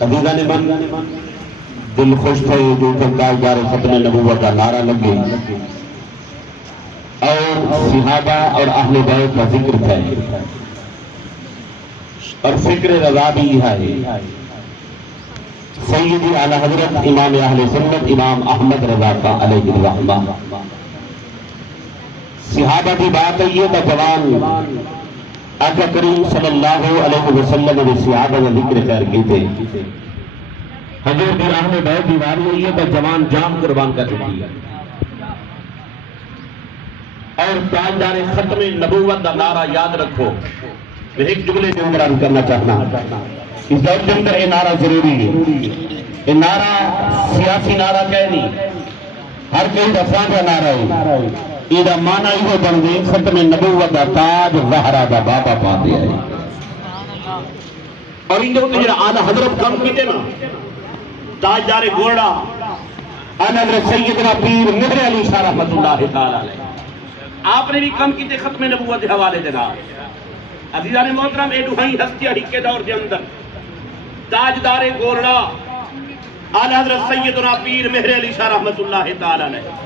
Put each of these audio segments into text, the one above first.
عزیزان من دل خوش تھے جو تاجدار ختم نبوت کا نعرہ لگے اور صحابہ اور اہل بیت کا ذکر تھا اور فکر رضا بھی ہے سیدی اعلی حضرت امام اہل سنت امام احمد رضا کا علیہ الرحمہ صحابہ کی بات ہے یہ جوان آقا کریم صلی اللہ علیہ وسلم نے صحابہ کا ذکر خیر کی تھے حضور دی راہ میں بیت دیواری ہوئی ہے تو جوان جان قربان کر چکی ہے اور تاجدار ختم نبوت کا نعرہ یاد رکھو میں ایک جملے کے اندر عرض کرنا چاہتا اس دور کے اندر یہ نعرہ ضروری ہے یہ نعرہ سیاسی نعرہ کہہ نہیں ہر کوئی دفعہ کا نعرہ ہے یہ معنی یہ بن گئی ختم نبوت کا تاج زہرا کا بابا پا دیا ہے اور ان جو اعلی حضرت کم کیتے نا تاجدار گولڑا اعلی حضرت سیدنا پیر مہر علی شاہ رحمۃ اللہ تعالی علیہ آپ نے بھی کم کیتے ختم نبوت کے حوالے دے نال عزیزان محترم اے دوہی ہستی ہکے دور دے اندر تاجدار گولڑا اعلی حضرت سیدنا پیر مہر علی شاہ رحمۃ اللہ تعالی علیہ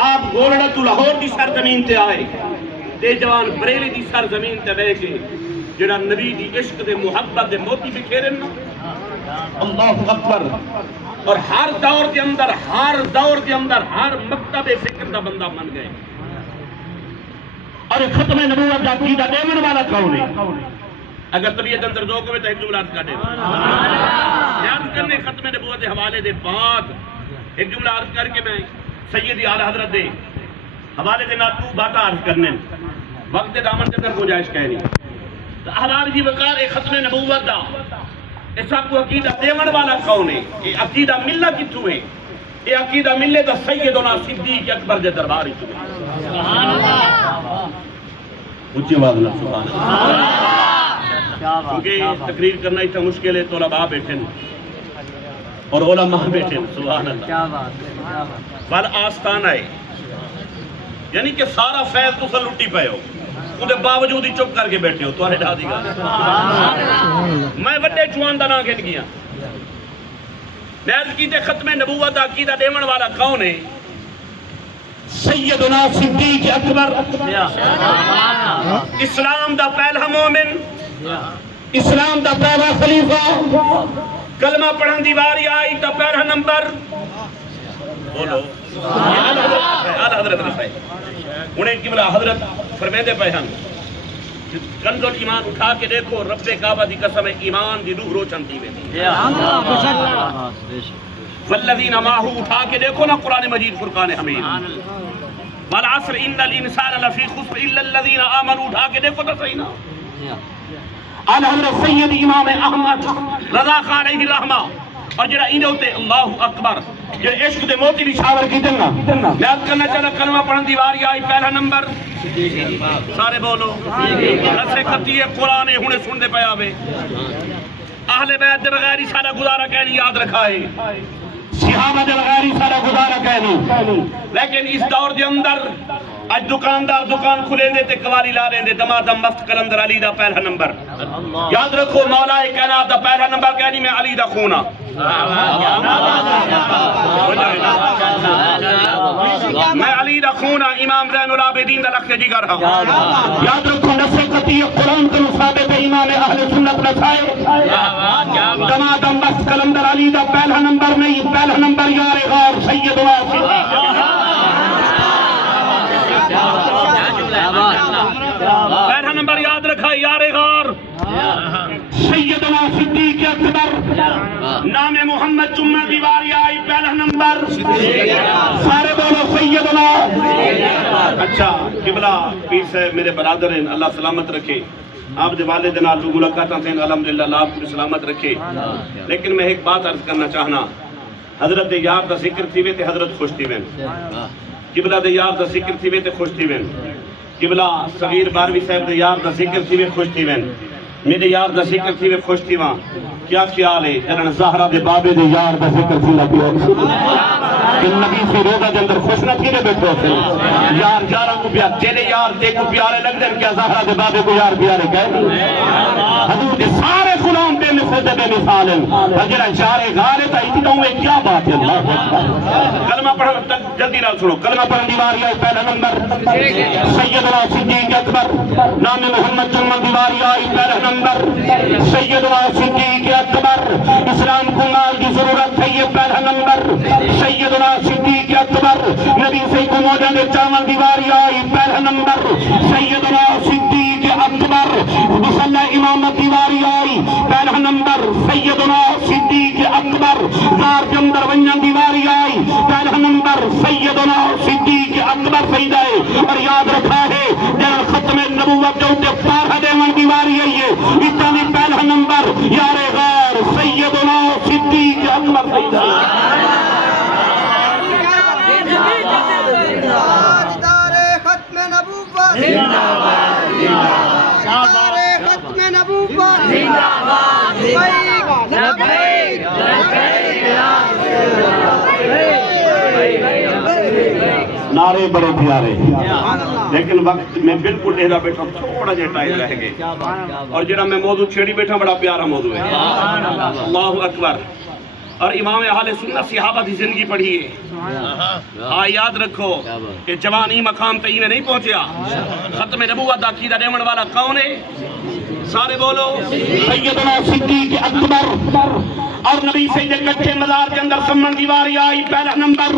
آپ گولڑا تو لاہور دی سرزمین تے آئے تے جوان بریلی دی سرزمین تے بہ کے جڑا نبی دی عشق دے محبت دے موتی بکھیرن نا اللہ اکبر اور ہر دور دے اندر ہر مکتب فکر دا بندہ بن گئے اور ختم نبوت دا عقیدہ دیون والا کون ہے اگر طبیعت اندر ذوق ہوئے تو ایک جملہ عرض کر دے یاد کرنے ختم نبوت دے حوالے دے بعد ایک جملہ عرض کر کے میں سیدی اعلی حضرت دے حوالے دے ناتو باتا عرض کرنے وقت دامن کے اندر گنجائش کہہ رہی تو احبار جی وقار اے ختم نبوت دا ایسا کو عقیدہ دیون والا کون ہے یہ عقیدہ ملنا کتوں ہے یہ عقیدہ ملے تو سیدنا صدیق اکبر دے دربار ہی سبحان اللہ اونچی آواز نہ سبحان اللہ کیونکہ تقریر کرنا اتنا مشکل ہے طلباء بیٹھے اور علماء بیٹھے سبحان اللہ بل آستان آئے یعنی کہ سارا فیض تو سا لٹی پہ ہو انہیں باوجود ہی چپ کر کے بیٹھے ہو تو آنے ڈھا دی گا میں وڈے چوان دا نہ گھن گیا نیز کی تے ختم نبوت دا عقیدہ دیون والا کون ہے سیدنا صدیق اکبر اسلام دا پہلا مومن اسلام دا پہلا خلیفہ کلمہ پڑھن دی واری آئی تا پہلا نمبر بولو اعلی حضرت رفائی انہیں قبلہ حضرت فرمیدے پہ ہم کنز ایمان اٹھا کے دیکھو رب کعبہ دی قسم ایمان دی روح روشن تھی ویندی والذین ماہو اٹھا کے دیکھو نا قرآن مجید فرقان حمید والعصر ان الانسان لفی خسر الا الذین آمنوا اٹھا کے دیکھو تو صحیح نا اعلی حضرت سید امام احمد رضا خان علیہ الرحمہ اور جڑا انہیں ہوتے اللہ اکبر جو عشق دے موتی بھی شاور کی دنگا یاد کرنا چاہتا کلمہ پڑھن دیواری آئی پہلا نمبر سارے بولو رسے خطی قرآن ہونے سن دے پہ آوے اہل بیت دے بغیر سارا گزارا کہنی یاد رکھا ہے صحابہ دے بغیر سارا گزارا کہنی لیکن اس دور دے اندر آج دکاندار دکان کھلے دے تے قوالی لا رہے دے دمادم مفت کلندر علی دا پہلا نمبر یاد رکھو مولا کائنات دا پہلا نمبر کہنی میں علی دا خونہ میں علی دا خونہ امام زین العابدین دا لخت جگر ہاں یاد رکھو نصر قطعی قرآن کے مصابت امام اہل سنت نسائے دمادم مفت کلندر علی دا پہلا نمبر نہیں پہلا نمبر یار غار سیدنا پہلا نمبر یاد رکھا یار غار سیدنا صدیق اکبر نام محمد جمعہ دیواری آئی پہلا نمبر سارے بولو سیدنا اچھا قبلہ پیر صاحب میرے برادر ہیں اللہ سلامت رکھے آپ دے والد نال لوگ ملاقاتاں تھیں الحمدللہ اللہ آپ کو سلامت رکھے لیکن میں ایک بات عرض کرنا چاہنا حضرت یار دا ذکر تھی وے تے حضرت خوش تھی وین قبلہ دے یار دا ذکر تھی وے تے خوش تھی وین قبلہ صغیر باروی صاحب دے یار دا ذکر تھی وے خوش تھی وین میرے یار دا ذکر تھی وے خوش تھی وہاں کیا خیال ہے جنہاں زہرہ دے بابے دے یار دا ذکر تھی لگی ہو کہ نبی سے روزہ دے اندر خوش نہ تھی نے بیٹھو سے یار جارہ کو پیار تیرے یار تے کو پیارے لگ دیں کیا زہرہ دے بابے کو یار پیارے کہہ حضور دے خود بے مثال اگر اشار غار تا اتنا ہوئے کیا بات ہے اللہ اکبر کلمہ پڑھو جلدی نال سنو کلمہ پڑھن دیواری آئی پہلا نمبر سیدنا صدیق اکبر نام محمد جمع دیواری آئی پہلا نمبر سیدنا صدیق اکبر اسلام کو مال کی ضرورت ہے یہ پہلا نمبر سیدنا صدیق اکبر نبی سے کو موجہ نے چاول دیواری آئی پہلا نمبر سیدنا صدیق اکبر مسلح امامت دیواری آئی پہلا نمبر سیدنا صدیق اکبر زار جمدر ونجن دیواری آئی پہلا نمبر سیدنا صدیق اکبر سیدہ اور یاد رکھا ہے جنہاں ختم نبوت جو تے پارہ دیوان دیواری آئی ہے اتنی پہلا نمبر یار غار سیدنا صدیق اکبر سیدہ نعرے بڑے پیارے لیکن وقت میں بالکل ڈیرا بیٹھا تھوڑا جا ٹائم رہ گئے اور جڑا میں موضوع چھیڑی بیٹھا بڑا پیارا موضوع ہے اللہ اکبر اور امام اہل سنت صحابہ کی زندگی پڑھی ہے یاد رکھو کہ جوانی مقام تئی میں نہیں پہنچیا ختم نبوت عقیدہ دیون والا کون ہے سارے بولو سیدنا صدیق اکبر اور نبی سید کچھے مزار کے اندر سمن دیواری آئی پہلا نمبر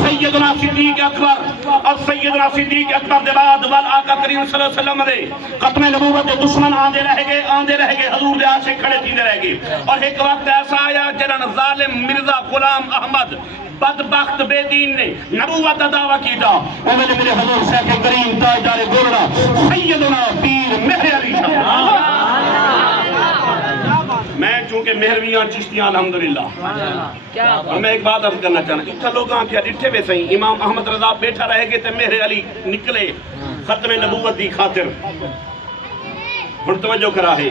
سیدنا صدیق اکبر اور سیدنا صدیق اکبر دے بعد والآقا کریم صلی اللہ علیہ وسلم دے ختم نبوت دے دشمن آندے رہ گئے حضور دے آشے کھڑے تیندے رہ گئے اور ایک وقت ایسا آیا جنہاں ظالم مرزا غلام احمد بدبخت بے دین نے نبوت کا دعویٰ کیتا اور میرے حضور شیخ کریم تاجدار گولڑا سیدنا پیر مہر علی شاہ میں چونکہ مہرویاں چشتیاں الحمدللہ اور میں ایک بات عرض کرنا چاہنا اتھا لوگاں کیا ڈٹھے میں صحیح امام احمد رضا بیٹھا رہے گے تے مہر علی نکلے ختم نبوت دی خاطر توجہ کرا ہے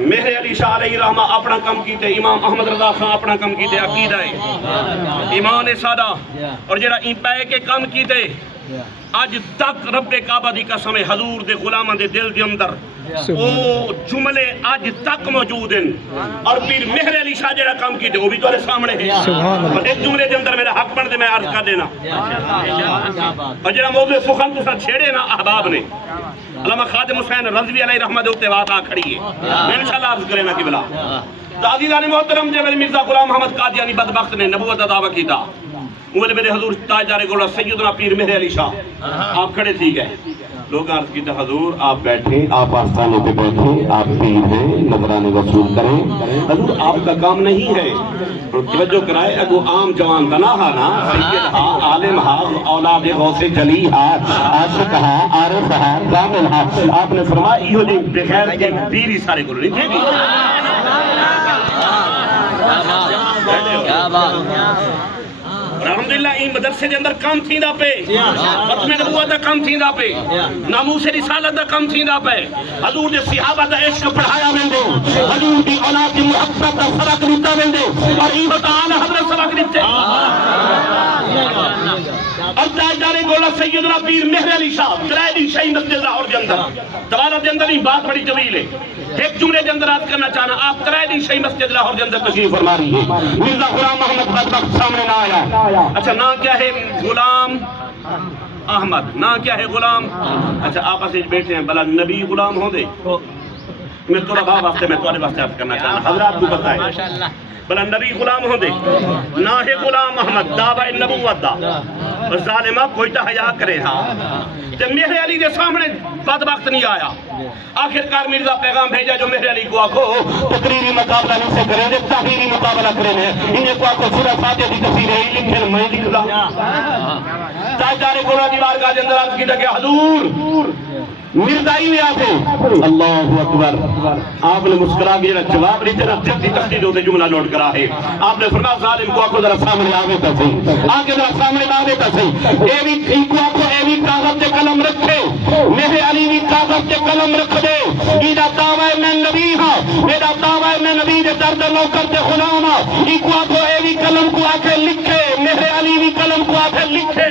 مہر علی شاہ علیہ رحمہ اپنا کم کیتے امام احمد رضا خان اپنا کم کیتے عقیدہ ہے ایمان سادہ اور جڑا این پے کے کم کیتے آج تک رب کعبہ دی قسم حضور دے غلاماں دے دل دے اندر او جملے آج تک موجود ہیں اور پھر مہر علی شاہ جڑا کام کیتے وہ بھی تمہارے سامنے ہے اور ایک جملے دے اندر میرا حق بن دے میں عرض کر دینا اور جڑا موضوع سخن تو ساتھ چھیڑے نا احباب نے علامہ خادم حسین رضوی علیہ رحمت ہوتے بات آ کھڑی ہے میں انشاءاللہ عرض کرے نا کہ بلا عزیزان محترم جب مرزا غلام محمد قادیانی بدبخت نے نبوت کا دعویٰ کیتا وہ میرے حضور تاجدار گولڑا سیدنا پیر مہر علی شاہ آپ کھڑے تھی گئے لوگ عرض کیتا حضور آپ بیٹھیں آپ آستانے پہ بیٹھیں آپ پیر ہیں نظرانے وصول کریں حضور آپ کا کام نہیں ہے توجہ کرائے اگو عام جوان بنا نا سید ہا عالم ہا اولاد غوث جلی ہا عاشق ہا عارف ہا کامل ہا آپ نے فرمایا یہ جو بغیر کے پیری سارے کو نہیں تھے کیا بات الحمدللہ این مدرسے دے اندر کم تھیندا پے ختم نبوت دا کم تھیندا پے ناموس رسالت دا کم تھیندا پے حضور دے صحابہ دا عشق پڑھایا ویندے حضور دی اولاد دی محبت دا سبق دتا ویندے اور این تعالی حضرت سبق دتے اور تاجدار گولڑا سیدنا پیر مہر علی شاہ ترائے شاہی مسجد لاہور دے اندر دوبارہ دے اندر بات بڑی طویل ہے ایک جملے دے اندر یاد کرنا چاہنا آپ ترائے شاہی مسجد لاہور دے اندر تشریف فرما رہی ہے مرزا غلام محمد بدبخت سامنے نہ آیا اچھا نا کیا ہے غلام احمد نا کیا ہے غلام اچھا آپس میں بیٹھے ہیں بلا نبی غلام ہوں دے میں تھوڑا بھا واسطے میں تھوڑے واسطے آپ کرنا چاہنا حضرات کو بتائیں بلا نبی غلام ہوں دے نا ہے غلام احمد دعوی نبوت دا ظالمہ کوئی تا حیا کرے ہاں جب مہر علی دے سامنے بدبخت نہیں آیا آخرکار مرزا پیغام بھیجا جو مہر علی کو آکھو تقریری مقابلہ نہیں سے کریں دے تحریری مقابلہ کریں انہیں کو آکھو سورہ فاتحہ دی تفسیر ہے لکھن میں لکھلا تاجدار گولڑا دی بارگاہ دے اندر عرض کیتا کہ حضور مرزائی میں آتے اللہ اکبر آپ نے مسکرا کے جواب نہیں تیرا جلدی تفسیر ہوتے جملہ نوٹ کرا ہے آپ نے فرمایا ظالم کو آکھو ذرا سامنے آوے تا صحیح آگے ذرا سامنے آوے تا صحیح اے بھی کو آکھو اے بھی کاغذ تے قلم رکھے مہر علی بھی کاغذ تے قلم رکھ دے ایدہ دعوی میں نبی ہاں میرا دعوی میں نبی دے درد نوکر تے غلام ہاں ای کو آکھو اے بھی قلم کو آکھے لکھے مہر علی بھی قلم کو آکھے لکھے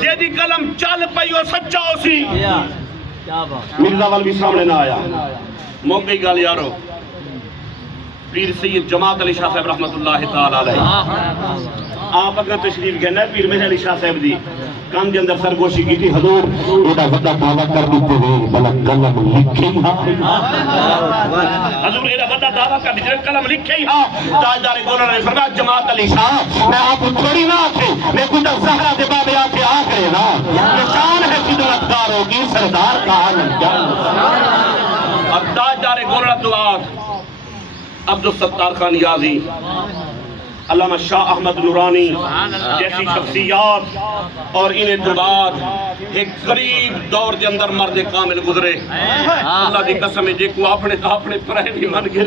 جے دی قلم چل پئی اور سچا ہو سی مرزا وال بھی سامنے نہ آیا موقع گئی گل یارو پیر سید جماعت علی شاہ صاحب رحمت اللہ تعالی علیہ آپ اگر تشریف گئے نا پیر مہر علی شاہ صاحب دی کان دے اندر سرگوشی کی تھی حضور ایڈا وڈا دعویٰ کر دیتے ہوئے بلا قلم لکھے ہی ہاں حضور ایڈا وڈا دعویٰ کر دیتے ہوئے قلم لکھے ہی ہاں تاجدار گولر نے فرمایا جماعت علی شاہ میں آپ کو تھوڑی نہ آکھے میں کوئی تا زہرہ دے بابے آکھے آکھے نا یہ شان ہے خدمتگاروں کی سردار کا عالم جان اور تاجدار گولر عبدالعاد عبدالستار خان نیازی علامہ شاہ احمد نورانی جیسی شخصیات اور انہیں تو بعد ایک قریب دور کے اندر مرد کامل گزرے اللہ دی قسم ہے جے کو اپنے پرہن ہی من گئے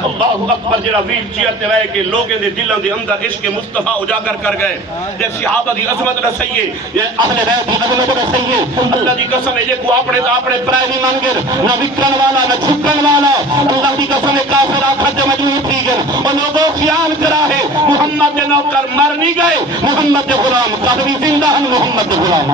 اللہ اکبر جڑا ویل چیئر تے رہے کہ لوگوں دے دلوں دے اندر عشق مصطفیٰ اجاگر کر گئے جے صحابہ دی عظمت رسیے یہ اہل بیت دی عظمت رسیے اللہ دی قسم ہے جے کو اپنے پرہن ہی من گئے نہ وکرن والا نہ چھکن والا اللہ دی قسم ہے کافر آخر دے مجموع تھی گئے اور لوگوں خیال کرا ہے محمد کے نوکر مر نہیں گئے محمد کے غلام قدوی زندہ ہیں محمد کے غلام